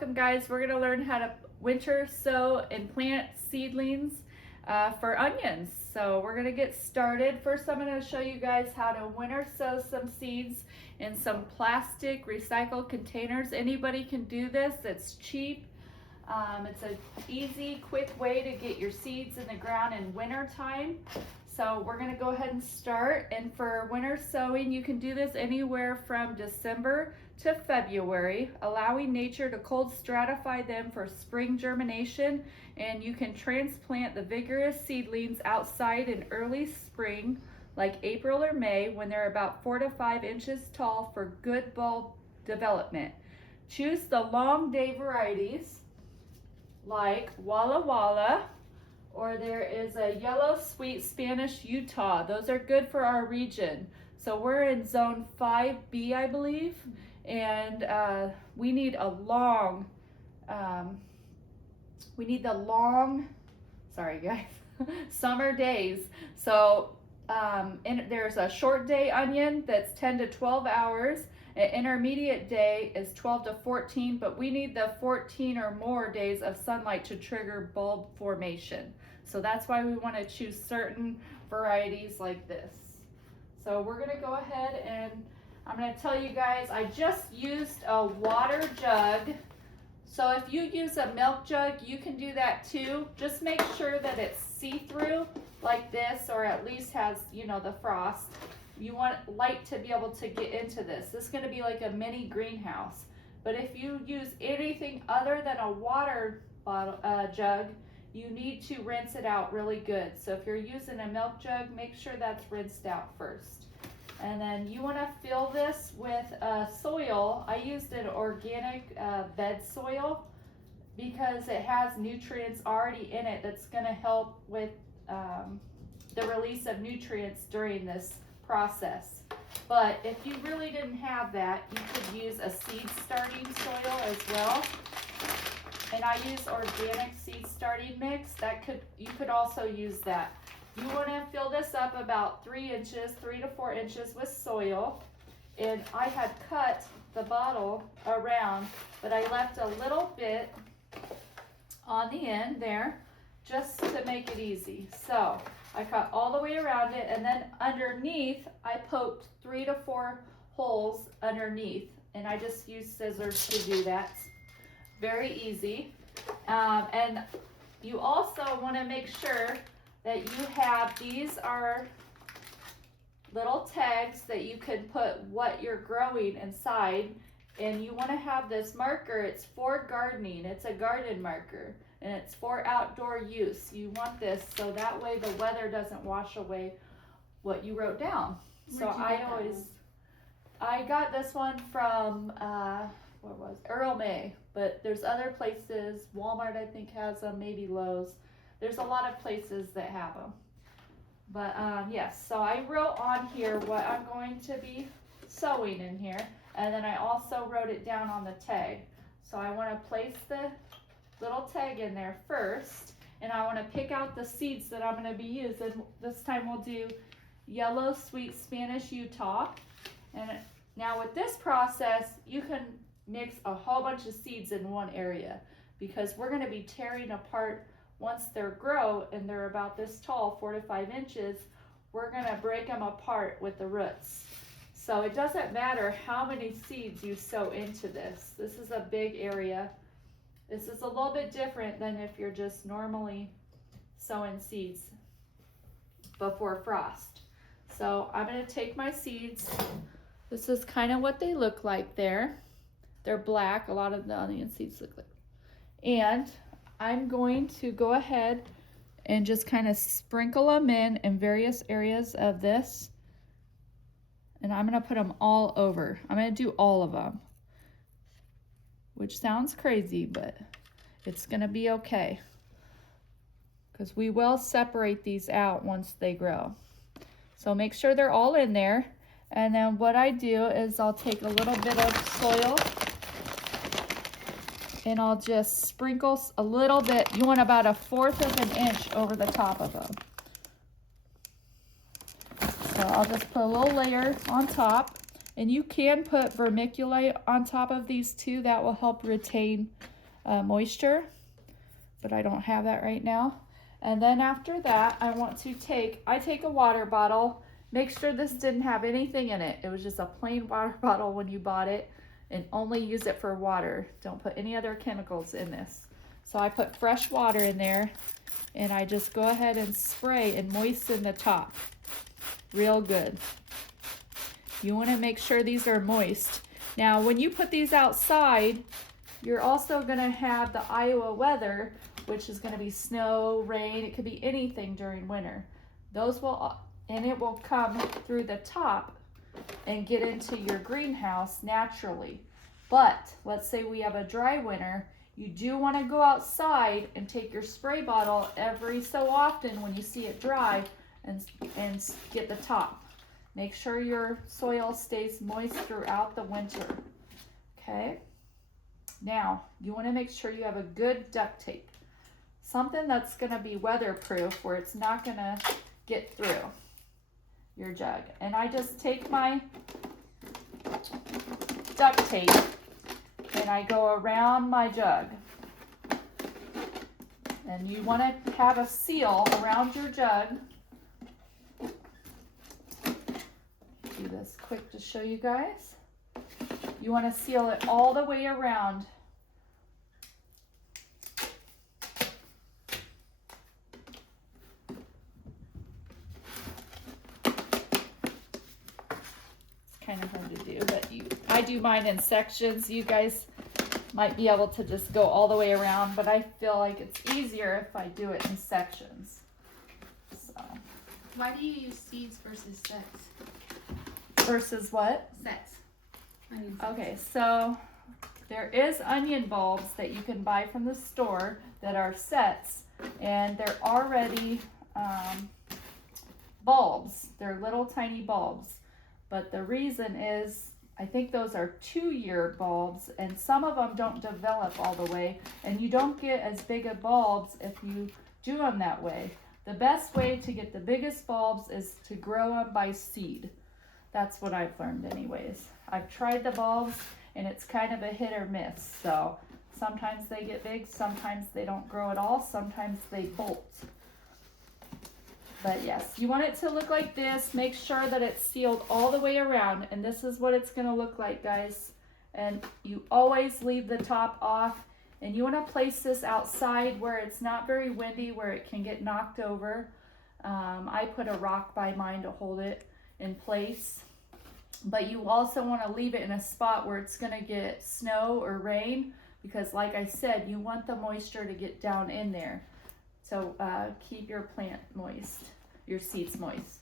welcome guys. We're going to learn how to winter sow and plant seedlings for onions. So we're going to get started. First I'm going to show you guys how to winter sow some seeds in some plastic recycled containers. Anybody can do this. It's cheap. It's an easy, quick way to get your seeds in the ground in winter time. So we're going to go ahead and start. And for winter sowing, you can do this anywhere from December to February, allowing nature to cold stratify them for spring germination. And you can transplant the vigorous seedlings outside in early spring, like April or May, when they're about 4 to 5 inches tall for good bulb development. Choose the long day varieties like Walla Walla, or there is a yellow sweet Spanish Utah. Those are good for our region. So we're in zone 5B, I believe, and we need the long, sorry guys, summer days. So and there's a short day onion that's 10 to 12 hours. An intermediate day is 12 to 14, but we need the 14 or more days of sunlight to trigger bulb formation. So that's why we want to choose certain varieties like this. So we're going to go ahead and I'm going to tell you guys, I just used a water jug. So if you use a milk jug, you can do that too. Just make sure that it's see-through like this, or at least has, you know, the frost. You want light to be able to get into this. This is going to be like a mini greenhouse. But if you use anything other than a water bottle, jug, you need to rinse it out really good. So if you're using a milk jug, make sure that's rinsed out first. And then you want to fill this with soil. I used an organic bed soil because it has nutrients already in it that's going to help with the release of nutrients during this process. But if you really didn't have that, you could use a seed starting soil as well. And I use organic seed starting mix. You could also use that. You want to fill this up about 3 inches, 3 to 4 inches with soil. And I had cut the bottle around, but I left a little bit on the end there just to make it easy. So I cut all the way around it, and then underneath I poked 3 to 4 holes underneath, and I just used scissors to do that. Very easy. And you also want to make sure that you have, these are little tags that you can put what you're growing inside, and you want to have this marker. It's for gardening. It's a garden marker, and it's for outdoor use. You want this so that way the weather doesn't wash away what you wrote down. So I got this one from what was it? Earl May, but there's other places. Walmart I think has them, maybe Lowe's. There's a lot of places that have them. But yes, so I wrote on here what I'm going to be sewing in here, and then I also wrote it down on the tag. So I want to place the little tag in there first, and I want to pick out the seeds that I'm going to be using. This time we'll do yellow sweet Spanish Utah. And now with this process, you can mix a whole bunch of seeds in one area, because we're going to be tearing apart once they're grow and they're about this tall, 4 to 5 inches. We're going to break them apart with the roots. So it doesn't matter how many seeds you sow into this. This is a big area. This is a little bit different than if you're just normally sowing seeds before frost. So I'm going to take my seeds. This is kind of what they look like there. They're black. A lot of the onion seeds look like. And I'm going to go ahead and just kind of sprinkle them in various areas of this. And I'm going to put them all over. I'm going to do all of them, which sounds crazy, but it's going to be okay, because we will separate these out once they grow. So make sure they're all in there. And then what I do is I'll take a little bit of soil and I'll just sprinkle a little bit. You want about 1/4 of an inch over the top of them. So I'll just put a little layer on top. And you can put vermiculite on top of these too. That will help retain moisture, but I don't have that right now. And then after that, I take a water bottle. Make sure this didn't have anything in it. It was just a plain water bottle when you bought it, and only use it for water. Don't put any other chemicals in this. So I put fresh water in there, and I just go ahead and spray and moisten the top real good. You want to make sure these are moist. Now, when you put these outside, you're also going to have the Iowa weather, which is going to be snow, rain. It could be anything during winter. And it will come through the top and get into your greenhouse naturally. But let's say we have a dry winter, you do want to go outside and take your spray bottle every so often when you see it dry and get the top. Make sure your soil stays moist throughout the winter. Okay? Now, you want to make sure you have a good duct tape. Something that's going to be weatherproof where it's not going to get through your jug. And I just take my duct tape and I go around my jug. And you want to have a seal around your jug. Do this quick to show you guys. You want to seal it all the way around. Kind of hard to do, but I do mine in sections. You guys might be able to just go all the way around, but I feel like it's easier if I do it in sections. So, why do you use seeds versus sets? Versus what? Sets. Okay, so there is onion bulbs that you can buy from the store that are sets, and they're already bulbs. They're little tiny bulbs. But the reason is, I think those are 2-year bulbs, and some of them don't develop all the way, and you don't get as big of bulbs if you do them that way. The best way to get the biggest bulbs is to grow them by seed. That's what I've learned anyways. I've tried the bulbs, and it's kind of a hit or miss. So sometimes they get big, sometimes they don't grow at all, sometimes they bolt. But yes, you want it to look like this. Make sure that it's sealed all the way around, and this is what it's going to look like, guys. And you always leave the top off, and you want to place this outside where it's not very windy, where it can get knocked over. I put a rock by mine to hold it in place, but you also want to leave it in a spot where it's going to get snow or rain, because like I said, you want the moisture to get down in there. So keep your plant moist, your seeds moist.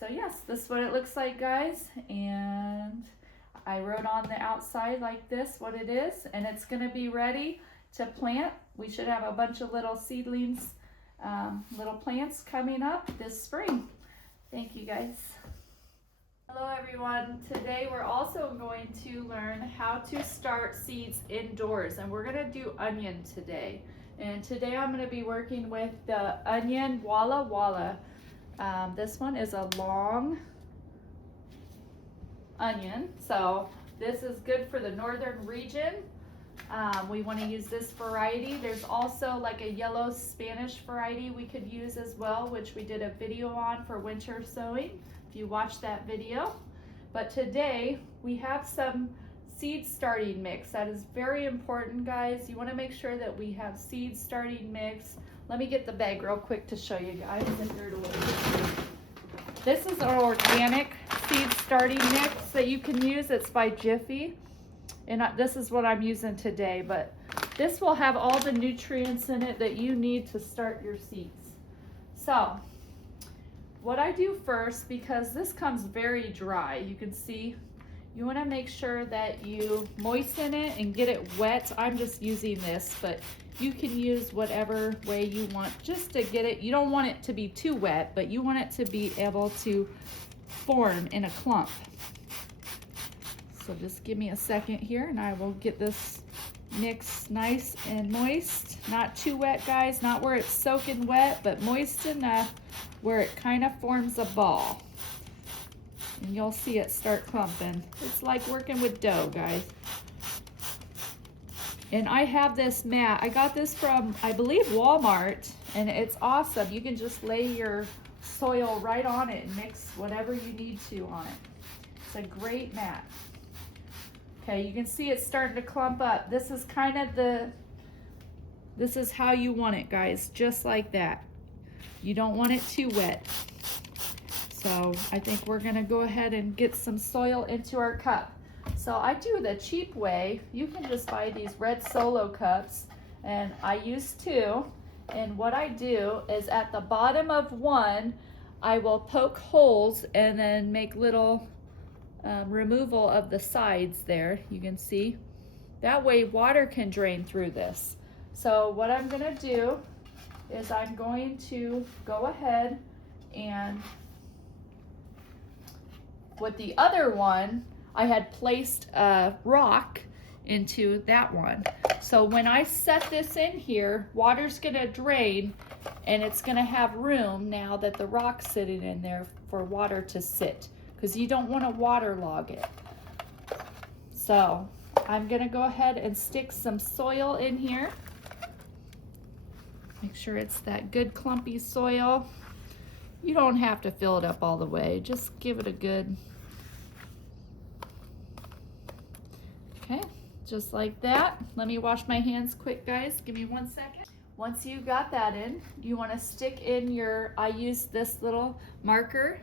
So yes, this is what it looks like, guys. And I wrote on the outside like this what it is, and it's going to be ready to plant. We should have a bunch of little seedlings, little plants coming up this spring. Thank you, guys. Hello everyone. Today we're also going to learn how to start seeds indoors, and we're going to do onion today. And today I'm going to be working with the onion Walla Walla. This one is a long onion, so this is good for the northern region. We want to use this variety. There's also like a yellow Spanish variety we could use as well, which we did a video on for winter sowing, if you watched that video. But today we have some seed starting mix. That is very important, guys. You want to make sure that we have seed starting mix. Let me get the bag real quick to show you guys if you're to look. This is an organic seed starting mix that you can use. It's by Jiffy, and this is what I'm using today, but this will have all the nutrients in it that you need to start your seeds. So what I do first, because this comes very dry, you can see, you want to make sure that you moisten it and get it wet. I'm just using this, but you can use whatever way you want just to get it. You don't want it to be too wet, but you want it to be able to form in a clump. So just give me a second here and I will get this mix nice and moist. Not too wet, guys, not where it's soaking wet, but moist enough where it kind of forms a ball. and you'll see it start clumping. It's like working with dough, guys. And I have this mat. I got this from, I believe, Walmart, and it's awesome. You can just lay your soil right on it and mix whatever you need to on it. It's a great mat. Okay, you can see it's starting to clump up. This is kind of this is how you want it, guys, just like that. You don't want it too wet. So I think we're gonna go ahead and get some soil into our cup. So I do the cheap way. You can just buy these red Solo cups, and I use 2. And what I do is at the bottom of one, I will poke holes and then make little removal of the sides there, you can see. That way water can drain through this. So what I'm gonna do is I'm going to go ahead and with the other one, I had placed a rock into that one. So when I set this in here, water's gonna drain and it's gonna have room now that the rock's sitting in there for water to sit, because you don't wanna waterlog it. So I'm gonna go ahead and stick some soil in here. Make sure it's that good clumpy soil. You don't have to fill it up all the way, just give it a good, okay, just like that. Let me wash my hands quick, guys. Give me 1 second. Once you got that in, you want to stick in your, I use this little marker,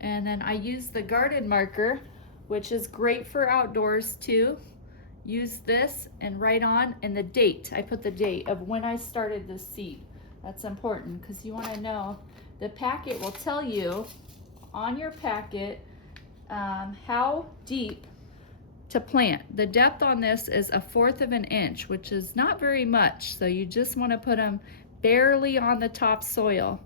and then I use the garden marker, which is great for outdoors too. Use this and write on, and the date. I put the date of when I started this seed. That's important because you want to know. The packet will tell you on your packet how deep to plant. The depth on this is 1/4 of an inch, which is not very much. So you just want to put them barely on the top soil.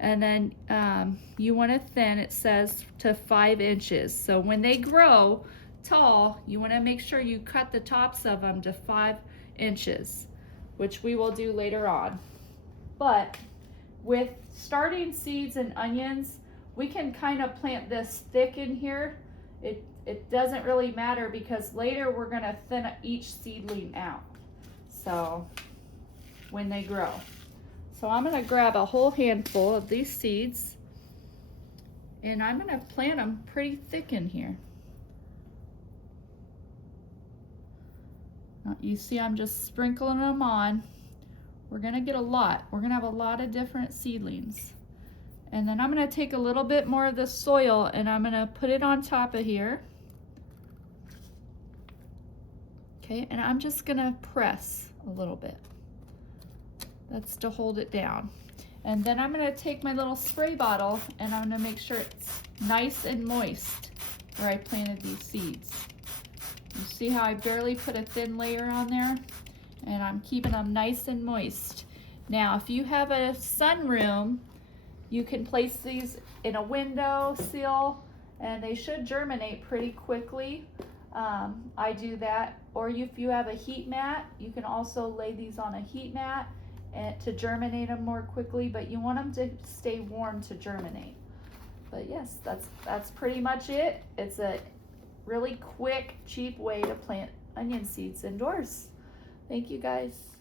And then you want to thin, it says, to 5 inches. So when they grow tall, you want to make sure you cut the tops of them to 5 inches, which we will do later on. But with starting seeds and onions, we can kind of plant this thick in here. It doesn't really matter because later we're going to thin each seedling out. So when they grow. So I'm going to grab a whole handful of these seeds and I'm going to plant them pretty thick in here. You see I'm just sprinkling them on. We're going to get a lot. We're going to have a lot of different seedlings. And then I'm going to take a little bit more of this soil and I'm going to put it on top of here. Okay, and I'm just going to press a little bit. That's to hold it down. And then I'm going to take my little spray bottle and I'm going to make sure it's nice and moist where I planted these seeds. You see how I barely put a thin layer on there? And I'm keeping them nice and moist. Now, if you have a sunroom, you can place these in a window sill and they should germinate pretty quickly. I do that. Or if you have a heat mat, you can also lay these on a heat mat and to germinate them more quickly, but you want them to stay warm to germinate. But yes, that's pretty much it. It's a really quick, cheap way to plant onion seeds indoors. Thank you, guys.